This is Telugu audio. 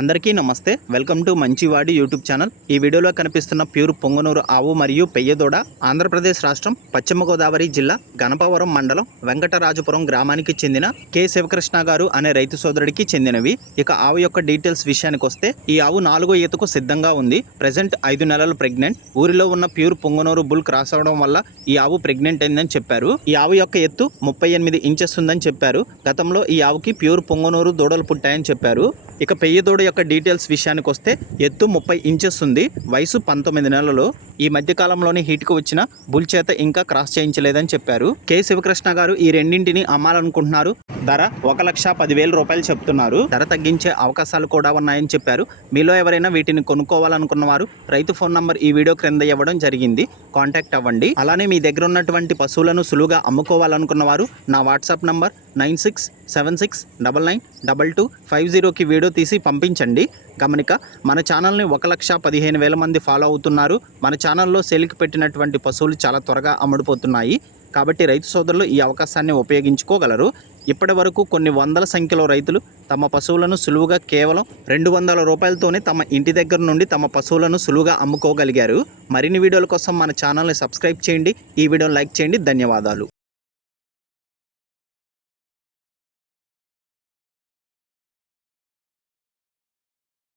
అందరికీ నమస్తే. వెల్కమ్ టు మంచివాడి యూట్యూబ్ ఛానల్. ఈ వీడియోలో కనిపిస్తున్న ప్యూర్ పొంగనూరు ఆవు మరియు పెయ్యదూడ ఆంధ్రప్రదేశ్ రాష్ట్రం పశ్చిమ గోదావరి జిల్లా గణపవరం మండలం వెంకటరాజపురం గ్రామానికి చెందిన కె శివకృష్ణ గారు అనే రైతు సోదరుడికి చెందినవి. ఇక ఆవు యొక్క డీటెయిల్స్ విషయానికి వస్తే ఈ ఆవు 4వ ఈతకు సిద్ధంగా ఉంది. ప్రెజెంట్ 5 నెలలు ప్రెగ్నెంట్. ఊరిలో ఉన్న ప్యూర్ పొంగనూరు బుల్ క్రాస్ అవడం వల్ల ఈ ఆవు ప్రెగ్నెంట్ అయిందని చెప్పారు. ఈ ఆవు యొక్క ఎత్తు 38 ఇంచెస్ ఉందని చెప్పారు. గతంలో ఈ ఆవుకి ప్యూర్ పొంగనూరు దూడలు పుట్టాయని చెప్పారు. ఇక పెయ్యదూడ యొక్క డీటెయిల్స్ విషయానికి వస్తే ఎత్తు 30 ఇంచెస్ ఉంది. వయసు 19 నెలలు. ఈ మధ్యకాలంలోనే హీట్కు వచ్చిన బుల్ చేత ఇంకా క్రాస్ చేయించలేదని చెప్పారు. కె శివకృష్ణ గారు ఈ రెండింటిని అమ్మాలనుకుంటున్నారు. ధర 1,10,000 రూపాయలు చెప్తున్నారు. ధర తగ్గించే అవకాశాలు కూడా ఉన్నాయని చెప్పారు. మీలో ఎవరైనా వీటిని కొనుక్కోవాలనుకున్న వారు రైతు ఫోన్ నంబర్ ఈ వీడియో క్రింద ఇవ్వడం జరిగింది. కాంటాక్ట్ అవ్వండి. అలానే మీ దగ్గర ఉన్నటువంటి పశువులను సులువుగా అమ్ముకోవాలనుకున్న వారు నా వాట్సాప్ నంబర్ 9676992250కి వీడియో తీసి పంపించండి. గమనిక, మన ఛానల్ని 1,15,000 మంది ఫాలో అవుతున్నారు. మన ఛానల్లో సేల్కి పెట్టినటువంటి పశువులు చాలా త్వరగా అమ్ముడుపోతున్నాయి. కాబట్టి రైతు సోదరులు ఈ అవకాశాన్ని ఉపయోగించుకోగలరు. ఇప్పటి వరకు కొన్ని వందల సంఖ్యలో రైతులు తమ పశువులను సులువుగా కేవలం 200 రూపాయలతోనే తమ ఇంటి దగ్గర నుండి తమ పశువులను సులువుగా అమ్ముకోగలిగారు. మరిన్ని వీడియోల కోసం మన ఛానల్ని సబ్స్క్రైబ్ చేయండి. ఈ వీడియోని లైక్ చేయండి. ధన్యవాదాలు.